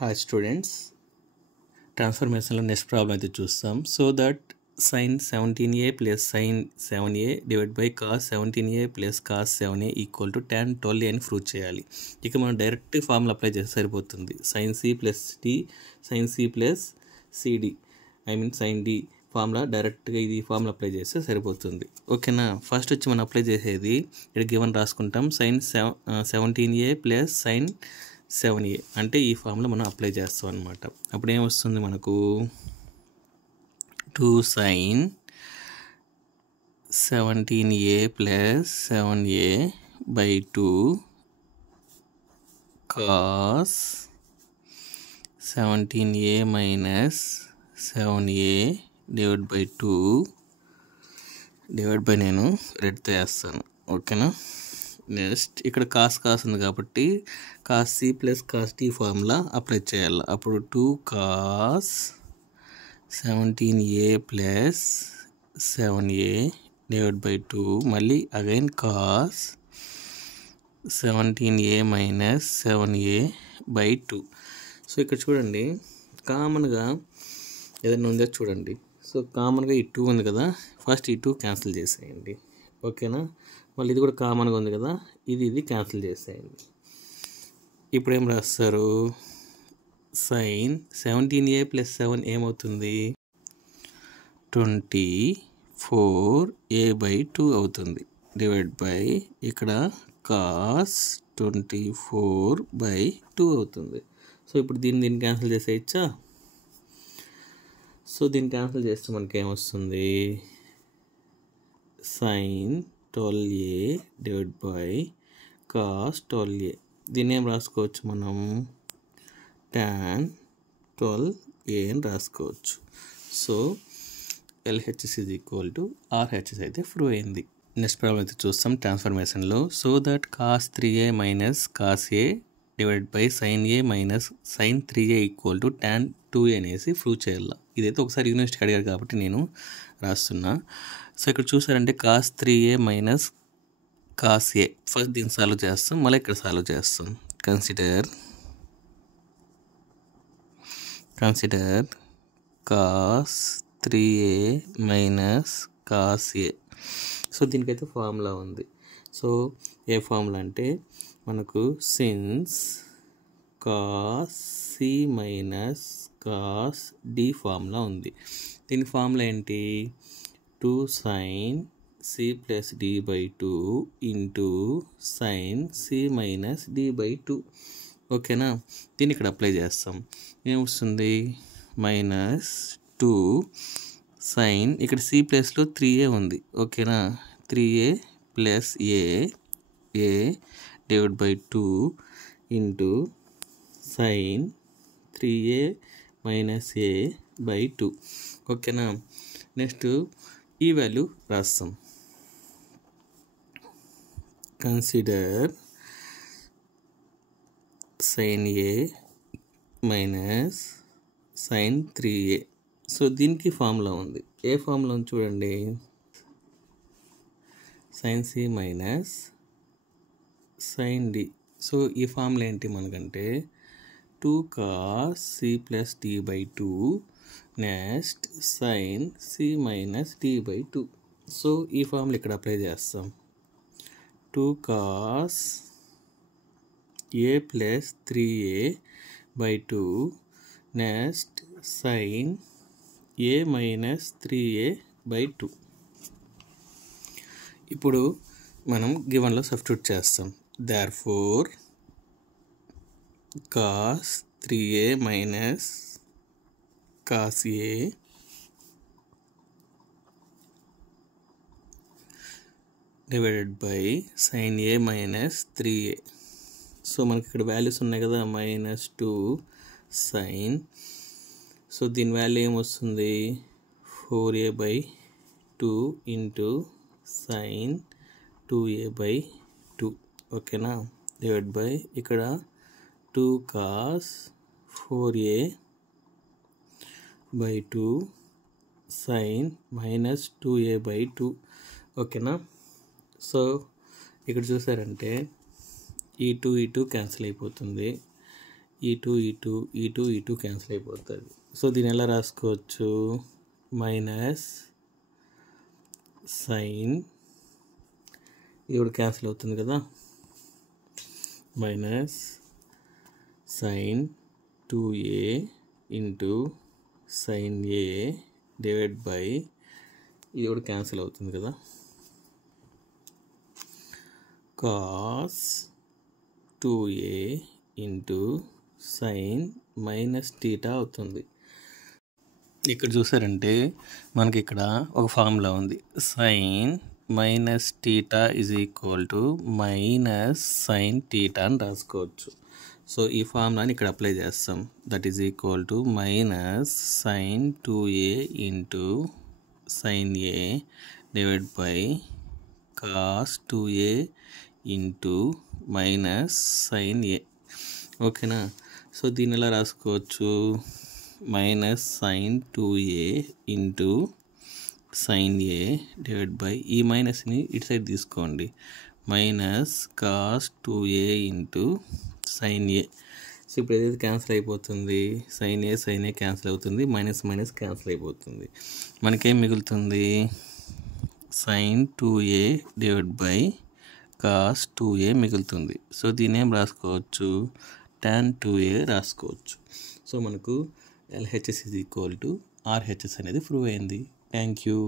Hi students, ట్రాన్స్ఫర్మేషన్లో next problem అయితే చూస్తాం. So that sin 17a plus sin 7a divide by cos 17a plus cos 7a equal to tan 12a అని prove చేయాలి. ఇక మనం direct formula apply చేస్తే సరిపోతుంది. sin c plus d sin c plus cd sin d formula డైరెక్ట్గా ఇది formula apply చేస్తే సరిపోతుంది. ఓకేనా. ఫస్ట్ వచ్చి మనం అప్లై చేసేది ఇక్కడ గివెన్ రాసుకుంటాం. sin 17a plus sin 7a అంటే ఈ ఫార్ములా మనం అప్లై చేస్తాం అనమాట. అప్పుడు ఏమొస్తుంది మనకు 2 sin 17a plus 7a by 2 cos 17a minus 7a divide by 2 divide by నేను రెడ్తో వేస్తాను. ఓకేనా. నెక్స్ట్ ఇక్కడ కాస్ ఉంది కాబట్టి cos C plus cos T formula apply చేయాలి. అప్పుడు 2 cos 17a plus 7a divide by 2 మళ్ళీ again cos 17a minus 7a by 2. So ఇక్కడ చూడండి, కామన్గా ఏదైనా ఉందో చూడండి. సో కామన్గా ఈ 2 ఉంది కదా, ఫస్ట్ ఈ 2 క్యాన్సిల్ చేసేయండి. ఓకేనా. మళ్ళీ ఇది కూడా కామన్గా ఉంది కదా, ఇది క్యాన్సిల్ చేసేయండి. ఇప్పుడు ఏం రాస్తారు, sin 17a ప్లస్ 7 ఏమవుతుంది 24a బై 2 అవుతుంది. డివైడ్ బై ఇక్కడ cos 24 బై 2 అవుతుంది. సో ఇప్పుడు దీన్ని క్యాన్సిల్ చేసేయచ్చా. సో దీన్ని క్యాన్సిల్ చేస్తే మనకి ఏమొస్తుంది, sin 12a divide by cos 12a. దీన్ని ఏం రాసుకోవచ్చు మనం, tan 12a అని రాసుకోవచ్చు. So LHS is equal to RHS అయితే ప్రూవ్ అయింది. నెక్స్ట్ ప్రాబ్లం అయితే చూస్తాం ట్రాన్స్ఫర్మేషన్లో. So that cos 3a minus cos a divide by sin a minus sin 3a equal to tan 2a అనేసి ప్రూవ్ చేయాలి. ఇదైతే ఒకసారి యూనివర్సిటీకి అడిగారు కాబట్టి నేను రాస్తున్నా. సో ఇక్కడ చూసారంటే cos 3a minus cos a, first దీన్ని సాల్వ్ చేస్తాం, మళ్ళీ ఇక్కడ సాల్వ్ చేస్తాం. Consider cos 3a minus cos a. So దీనికైతే ఫార్ములా ఉంది. సో ఏ ఫార్ములా అంటే మనకు since cos c minus cos d formula ఉంది. దీని ఫార్ములా ఏంటి, 2 sin c plus d by 2 into sin c minus d by 2. ఓకేనా. దీన్ని ఇక్కడ అప్లై చేస్తాం. ఏమొస్తుంది, మైనస్ 2 sin ఇక్కడ c ప్లస్లో 3a ఉంది. ఓకేనా. 3a plus a divide by 2 into sin 3a minus a by 2. ఓకేనా. నెక్స్ట్ ఈ వాల్యూ రాస్తాం. Consider sin a minus sin 3a. So దీనికి ఫార్ములా ఉంది. ఏ ఫార్ములా ఉంది చూడండి, sin c minus sin d. So ఈ ఫార్ములా ఏంటి మనకంటే 2 cos c plus d by 2 next sin c minus d by 2. So ఈ ఫార్ములా ఇక్కడ అప్లై చేస్తాం. 2 cos a plus 3a by 2 next sin a minus 3a by 2. ఇప్పుడు మనం గివన్లో substitute చేస్తాం. therefore cos 3a minus cos a divided by sin a minus 3a. So మనకి ఇక్కడ values ఉన్నాయి కదా, మైనస్ 2 sin. సో దీని వాల్యూ ఏమొస్తుంది, 4a by 2 into sin 2a by 2. ఓకేనా. డివైడ్ బై ఇక్కడ 2 cos 4a by 2 sin minus 2a by 2. ఓకేనా. So ఇక్కడ చూసారంటే ఈ 2 క్యాన్సిల్ అయిపోతుంది. ఈ టూ క్యాన్సిల్ అయిపోతుంది. సో దీన్ని ఎలా రాసుకోవచ్చు, మైనస్ సైన్, ఇది కూడా క్యాన్సిల్ అవుతుంది కదా, minus sine 2a into sine a divide by, ఇది కూడా క్యాన్సిల్ అవుతుంది కదా, cos 2a into sine minus theta అవుతుంది. ఇక్కడ చూసారంటే మనకి ఇక్కడ ఒక ఫార్ములా ఉంది, sine minus theta is equal to minus sine theta అని రాసుకోవచ్చు. సో ఈ ఫార్ములాని ఇక్కడ అప్లై చేస్తాం, that is equal to minus sine 2a into sine a divide by cos 2a into minus sine a. ఓకేనా, సో దీన్ని ఎలా రాసుకోవచ్చు, minus sine 2a into sine a divide by, ఈ మైనస్ని ఇటు సైడ్ తీసుకోండి, minus cos 2a into sine a. So ఇప్పుడు ఏదైతే క్యాన్సిల్ అయిపోతుంది, సైన్ ఏ క్యాన్సిల్ అవుతుంది, మైనస్ మైనస్ క్యాన్సిల్ అయిపోతుంది, మనకేం మిగులుతుంది, sign 2a divide by cos 2a మిగులుతుంది. సో దీన్ని ఏం రాసుకోవచ్చు, tan 2a రాసుకోవచ్చు. సో మనకు LHS is equal to RHS అనేది ప్రూవ్ అయింది. Thank you.